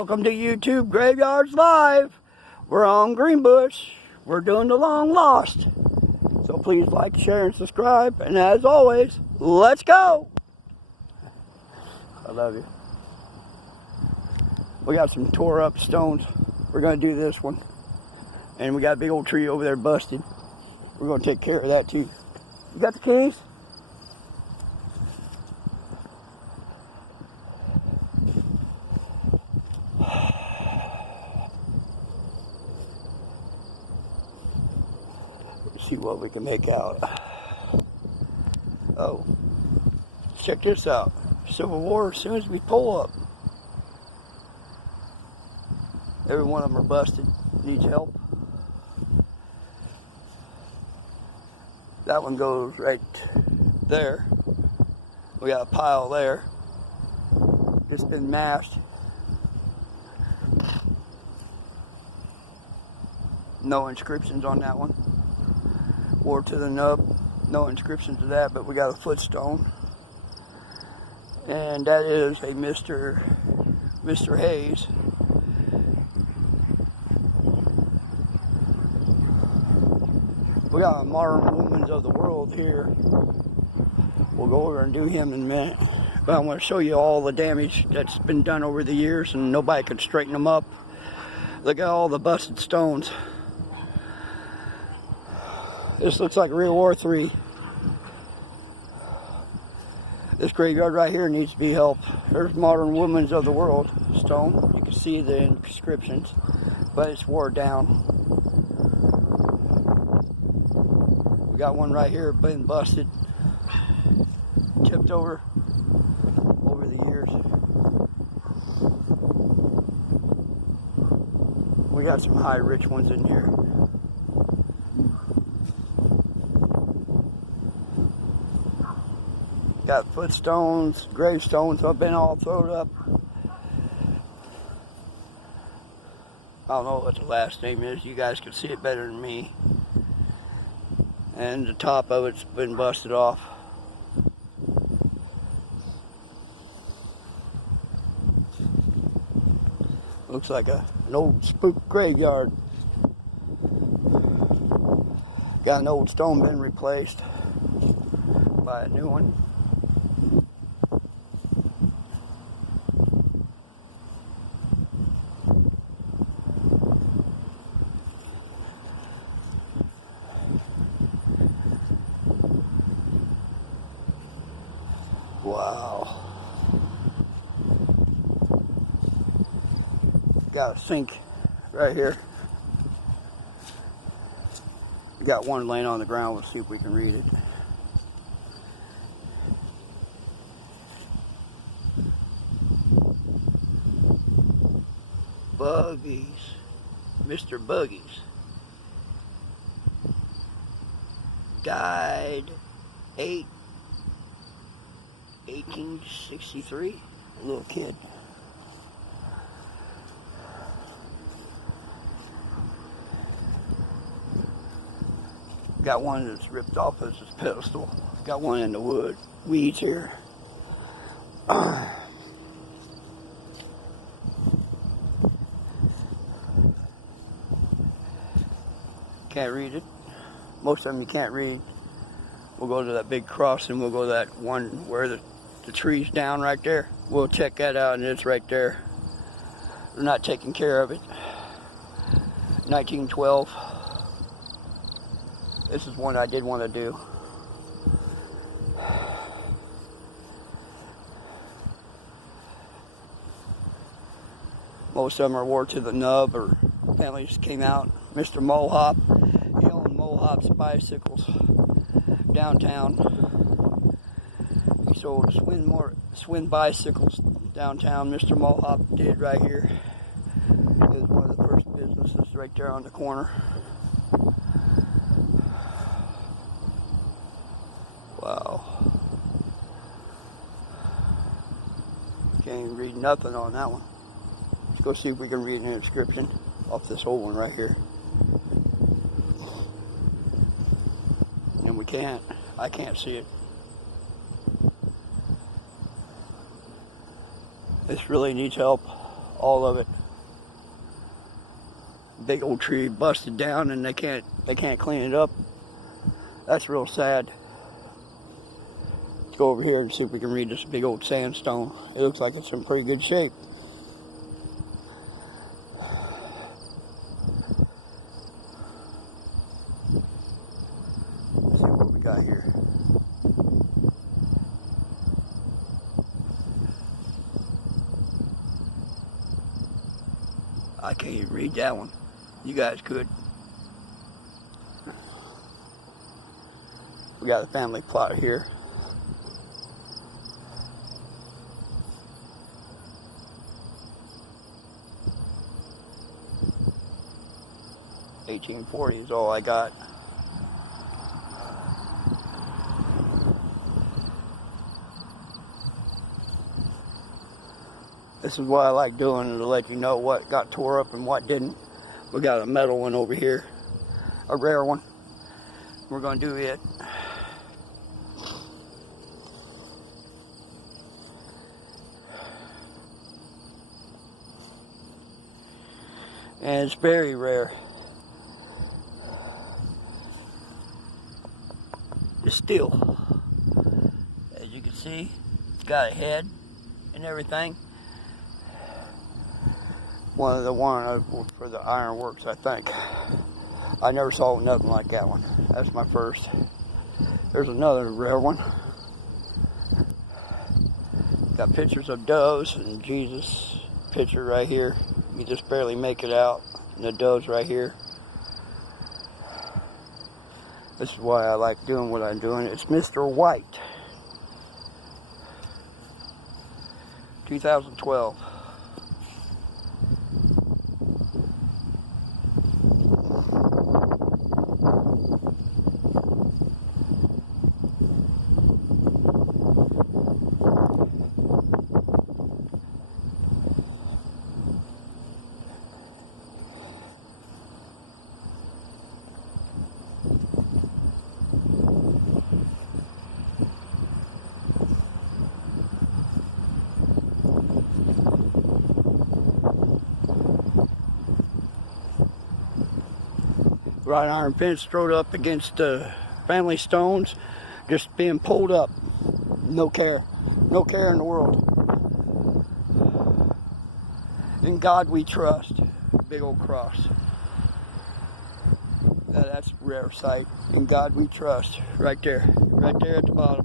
Welcome to YouTube Graveyards Live. We're on Greenbush. We're doing the long lost. So please like, share, and subscribe. And as always, let's go. I love you. We got some tore up stones. We're going to do this one. And we got a big old tree over there busted. We're going to take care of that too. You got the keys? See what we can make out. Oh, check this out. Civil War as soon as we pull up. Every one of them are busted. Needs help. That one goes right there. We got a pile there. It's been mashed. No inscriptions on that one. War to the nub, no inscription to that, but we got a footstone, and that is a Mr. Hayes. We got a Modern Women's of the World here. We'll go over and do him in a minute, but I want to show you all the damage that's been done over the years, and nobody can straighten them up. Look at all the busted stones. This looks like World War III. This graveyard right here needs to be helped. There's Modern Women's of the World stone. You can see the inscriptions, but it's wore down. We got one right here, been busted, tipped over the years. We got some high rich ones in here. Got footstones, gravestones have been all thrown up. I don't know what the last name is. You guys can see it better than me. And the top of it's been busted off. Looks like an old spook graveyard. Got an old stone been replaced by a new one. Wow. Got a sink right here. We got one laying on the ground. We'll see if we can read it. Buggies. Mr. Buggies. Died 1863, a little kid. Got one that's ripped off as his pedestal. Got one in the wood. Weeds here. Can't read it. Most of them you can't read. We'll go to that big cross and we'll go to that one where the tree's down right there. We'll check that out, and it's right there. They're not taking care of it. 1912. This is one I did want to do. Most of them are wore to the nub, or families came out. Mr. Mohop, he owned Mohop's bicycles downtown. He sold Swin bicycles downtown. Mr. Mohop did right here. It was one of the first businesses right there on the corner. Wow. Can't even read nothing on that one. Let's go see if we can read an inscription off this old one right here. And we can't. I can't see it. This really needs help. all of it. Big old tree busted down and they can't clean it up. That's real sad. Let's go over here and see if we can read this big old sandstone. It looks like it's in pretty good shape. Let's see what we got here. I can't even read that one. You guys could. We got a family plot here. $18.40 is all I got. This is what I like doing, to let you know what got tore up and what didn't. We got a metal one over here, a rare one. We're going to do it. And it's very rare. It's steel. As you can see, it's got a head and everything. One of the one for the iron works, I think. I never saw nothing like that one. That's my first. There's another rare one. Got pictures of doves and Jesus picture right here. You just barely make it out. And the doves right here. This is why I like doing what I'm doing. It's Mr. White. 2012. Wrought iron fence thrown up against family stones, just being pulled up. No care in the world. In God we trust. Big old cross. That's a rare sight. In God we trust. Right there at the bottom.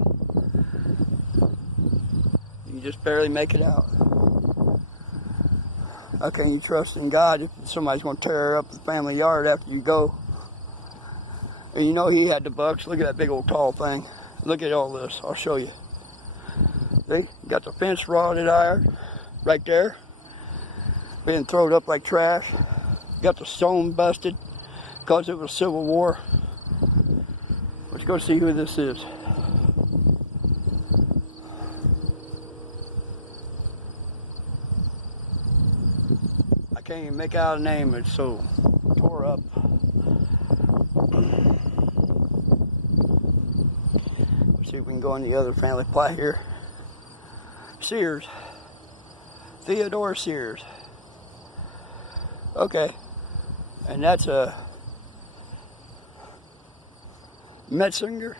You just barely make it out. How can you trust in God if somebody's going to tear up the family yard after you go? And you know he had the bucks. Look at that big old tall thing. Look at all this. I'll show you. See? Got the fence rotted iron right there. Being thrown up like trash. Got the stone busted because it was Civil War. Let's go see who this is. I can't even make out a name. It's so tore up. See if we can go on the other family plot here. Sears. Theodore Sears. Okay. And that's a Metzinger.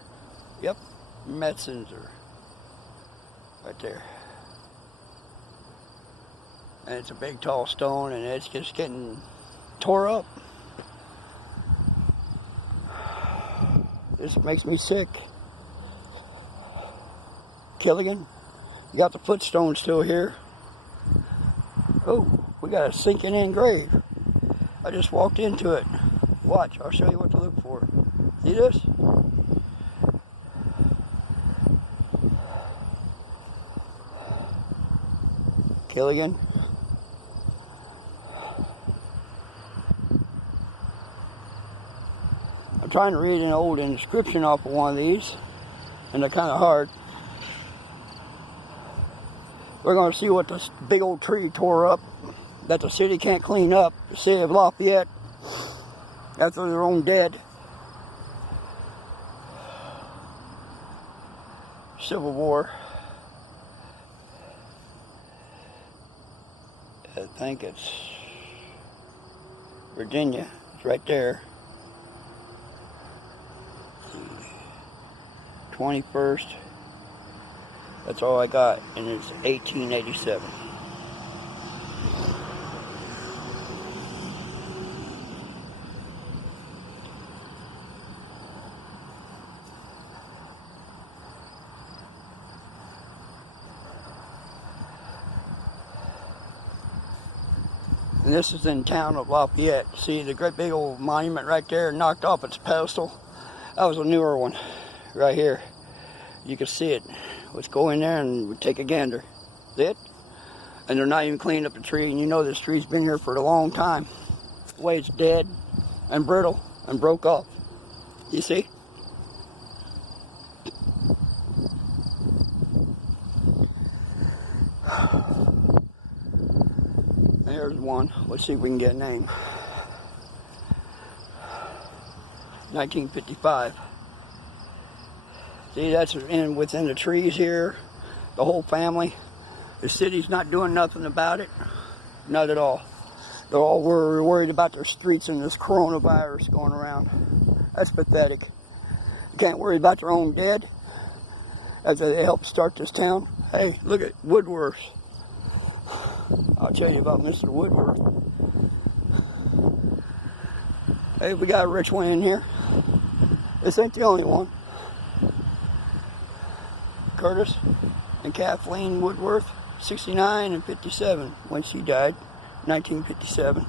Yep. Metzinger. Right there. And it's a big tall stone and it's just getting tore up. This makes me sick. Killigan, you got the footstone still here. Oh, we got a sinking in grave. I just walked into it. Watch, I'll show you what to look for. See this? Killigan. I'm trying to read an old inscription off of one of these, and they're kind of hard. We're going to see what this big old tree tore up that the city can't clean up. The city of Lafayette, after their own dead. Civil War. I think it's Virginia. It's right there. 21st. That's all I got, and it's 1887. And this is in town of Lafayette. See the great big old monument right there, knocked off its pedestal? That was a newer one right here. You can see it. Let's go in there and take a gander. See it? And they're not even cleaning up the tree, and you know this tree's been here for a long time. The way it's dead and brittle and broke off. You see? There's one. Let's see if we can get a name. 1955. See, that's within the trees here. The whole family. The city's not doing nothing about it. Not at all. They're all worried about their streets and this coronavirus going around. That's pathetic. You can't worry about their own dead after they helped start this town. Hey, look at Woodworth. I'll tell you about Mr. Woodworth. Hey, we got a rich one in here. This ain't the only one. Curtis and Kathleen Woodworth, 69 and 57 when she died, 1957.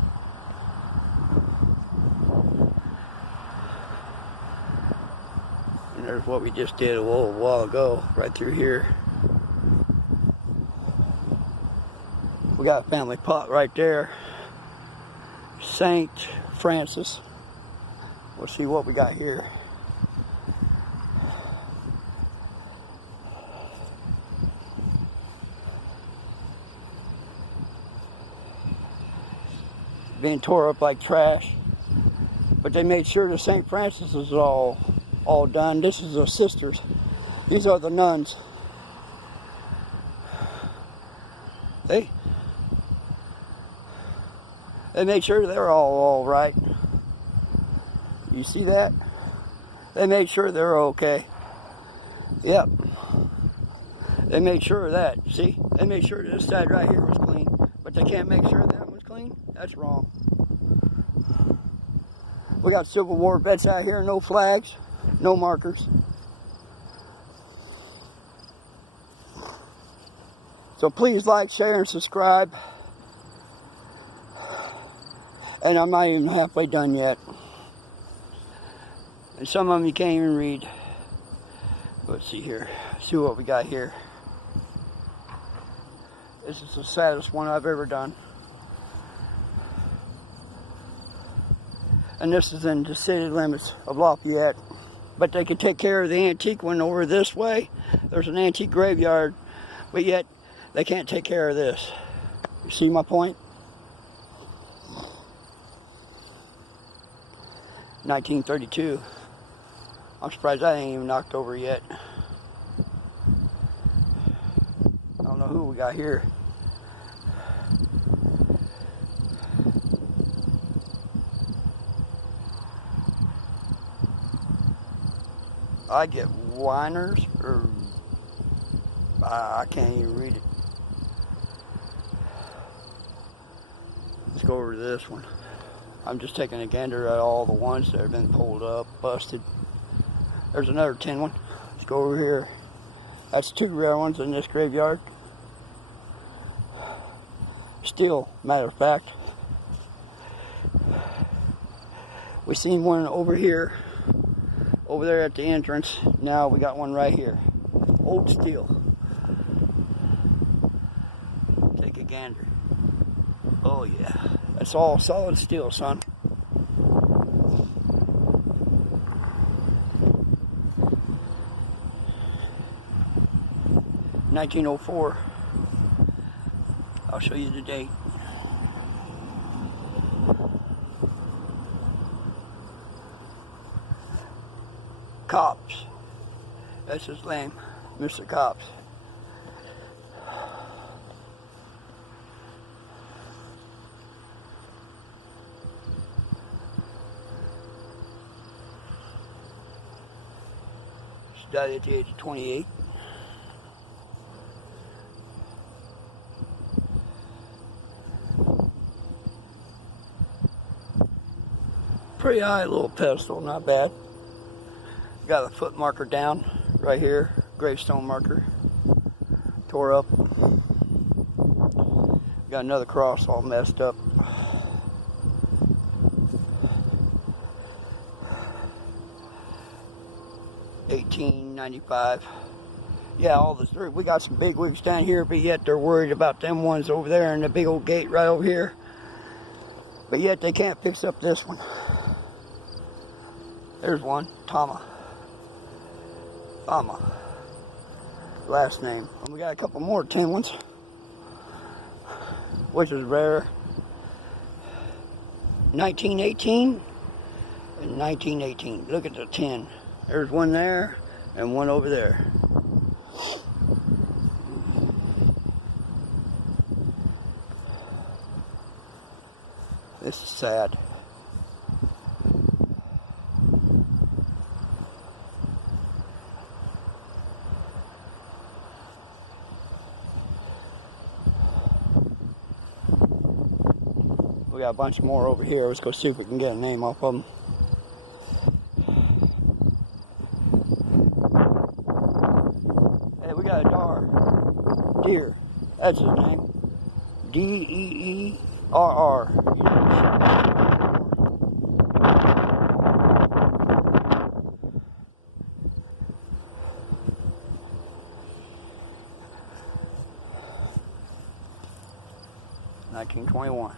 And there's what we just did a little while ago, right through here. We got a family pot right there. St. Francis. We'll see what we got here. Being tore up like trash. But they made sure the St. Francis is all done. This is the sisters. These are the nuns. They made sure they're all right. You see that? They made sure they're okay. Yep. They made sure of that. See? They made sure this side right here was clean. But they can't make sure that one's clean? That's wrong. We got Civil War vets out here, no flags, no markers. So please like, share, and subscribe. And I'm not even halfway done yet. And some of them you can't even read. Let's see here. See what we got here. This is the saddest one I've ever done. And this is in the city limits of Lafayette. But they could take care of the antique one over this way. There's an antique graveyard. But yet, they can't take care of this. You see my point? 1932. I'm surprised that ain't even knocked over yet. I don't know who we got here. I get whiners, or I can't even read it. Let's go over to this one. I'm just taking a gander at all the ones that have been pulled up, busted. There's another tin one. Let's go over here. That's two rare ones in this graveyard. Still, matter of fact. We seen one over here, over there at the entrance. Now we got one right here. Old steel. Take a gander. Oh yeah. That's all solid steel, son. $1904. I'll show you the date. Cops. That's his name, Mr. Cops. She died at the age of 28. Pretty high little pedestal, not bad. Got a foot marker down right here, gravestone marker. Tore up. Got another cross all messed up. $18.95. Yeah, all this. We got some big wigs down here, but yet they're worried about them ones over there and the big old gate right over here. But yet they can't fix up this one. There's one, Tama. Last name. And we got a couple more tin ones, which is rare. 1918 and 1918. Look at the tin. There's one there and one over there. This is sad. We got a bunch more over here. Let's go see if we can get a name off of them. Hey, we got a deer. That's his name. Deerr. 1921.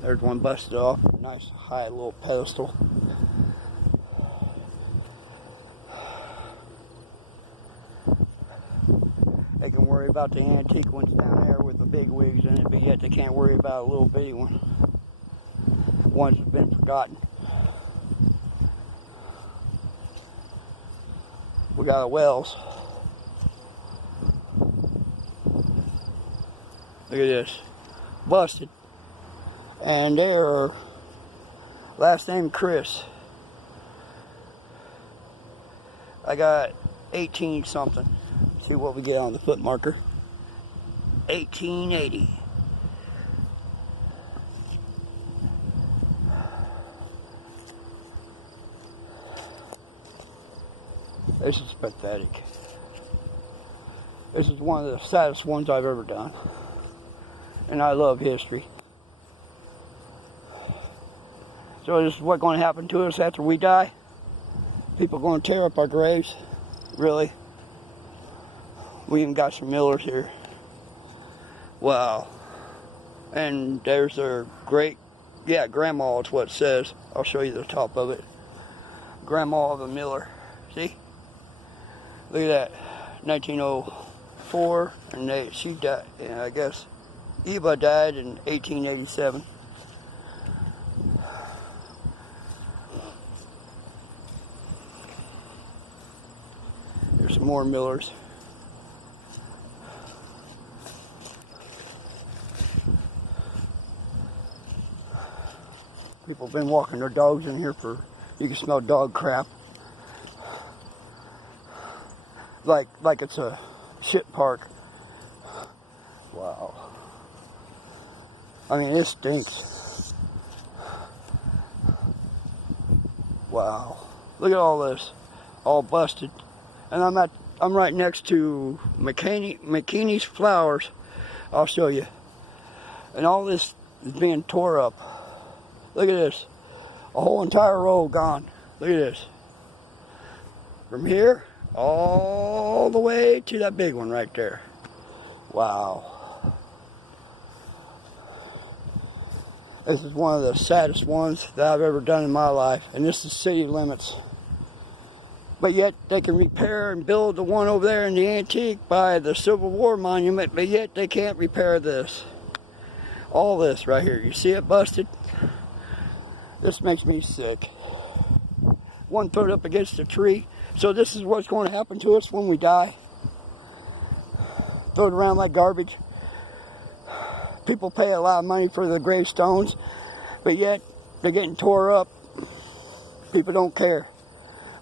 There's one busted off. Nice high little pedestal. They can worry about the antique ones down there with the big wigs in it, but yet they can't worry about a little bitty one. Ones that have been forgotten. We got a Wells. Look at this. Busted. And their last name Chris. I got 18 something. See what we get on the foot marker. 1880. This is pathetic. This is one of the saddest ones I've ever done. And I love history. So this is what's going to happen to us after we die. People are going to tear up our graves. Really. We even got some millers here. Wow. And there's their grandma is what it says. I'll show you the top of it. Grandma of a miller. See? Look at that. 1904. And she died, I guess. Eva died in 1887. There's some more millers. People have been walking their dogs in here for, you can smell dog crap. Like it's a shit park. Wow. I mean, it stinks. Wow. Look at all this. All busted. And I'm right next to McKinney's Flowers. I'll show you. And all this is being tore up. Look at this. A whole entire row gone. Look at this. From here all the way to that big one right there. Wow. This is one of the saddest ones that I've ever done in my life. And this is city limits. But yet they can repair and build the one over there in the antique by the Civil War monument, but yet they can't repair this. All this right here. You see it busted? This makes me sick. One foot up against a tree. So this is what's going to happen to us when we die. Throw it around like garbage. People pay a lot of money for the gravestones, but yet They're getting tore up. People don't care.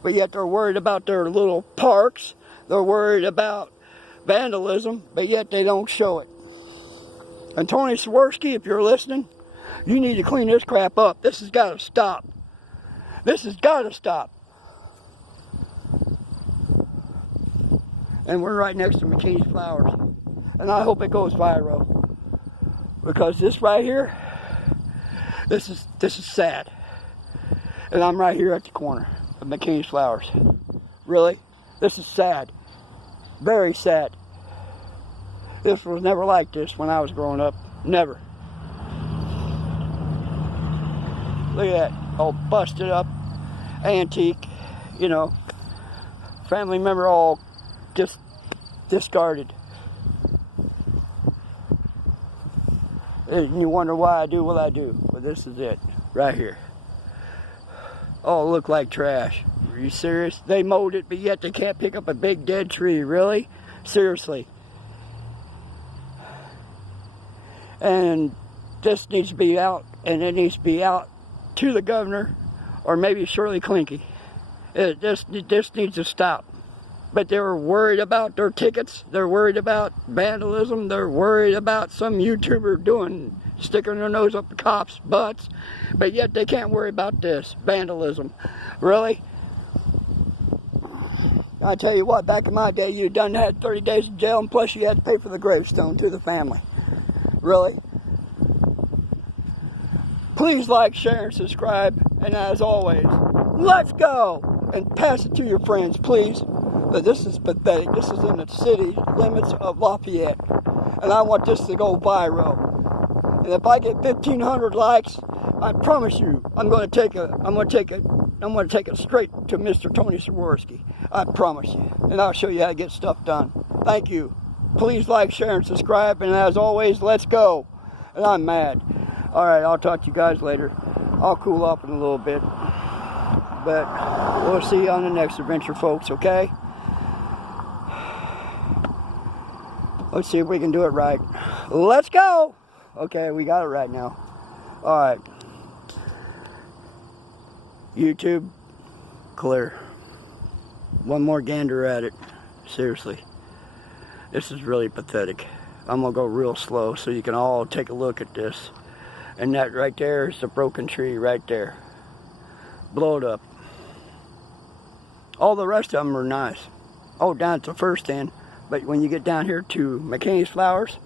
But yet they're worried about their little parks. They're worried about vandalism, but yet they don't show it. And Tony Sawarski, if you're listening, you need to clean this crap up. This has got to stop. This has got to stop. And we're right next to McKinney's Flowers. And I hope it goes viral. Because this right here, this is sad. And I'm right here at the corner of McKinney's Flowers. Really? This is sad. Very sad. This was never like this when I was growing up. Never. Look at that. All busted up. Antique. You know. Family member all just discarded. And you wonder why I do what I do. Well, this is it. Right here. Oh, it looked like trash. Are you serious? They mowed it, but yet they can't pick up a big dead tree. Really? Seriously. And this needs to be out, and it needs to be out to the governor, or maybe Shirley Clinky. This needs to stop. But they were worried about their tickets. They're worried about vandalism. They're worried about some YouTuber sticking their nose up the cops' butts. But yet they can't worry about this, vandalism. Really? I tell you what, back in my day, you done had 30 days in jail, and plus you had to pay for the gravestone to the family. Really? Please like, share, and subscribe. And as always, let's go! And pass it to your friends, please. But this is pathetic. This is in the city limits of Lafayette. And I want this to go viral. And if I get 1,500 likes, I promise you, I'm going to take it straight to Mr. Tony Sawarski. I promise you. And I'll show you how to get stuff done. Thank you. Please like, share, and subscribe. And as always, let's go. And I'm mad. Alright, I'll talk to you guys later. I'll cool off in a little bit. But we'll see you on the next adventure, folks, okay? Let's see if we can do it right. Let's go! Okay, we got it right now. Alright. YouTube, clear. One more gander at it. Seriously. This is really pathetic. I'm going to go real slow so you can all take a look at this. And that right there is the broken tree right there. Blow it up. All the rest of them are nice. Oh, down at the first end. But when you get down here to McKinney's Flowers,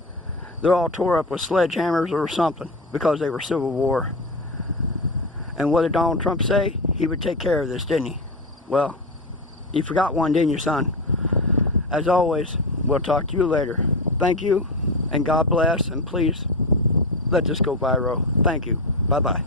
they're all tore up with sledgehammers or something because they were Civil War. And what did Donald Trump say? He would take care of this, didn't he? Well, you forgot one, didn't you, son? As always, we'll talk to you later. Thank you, and God bless, and please let this go viral. Thank you. Bye-bye.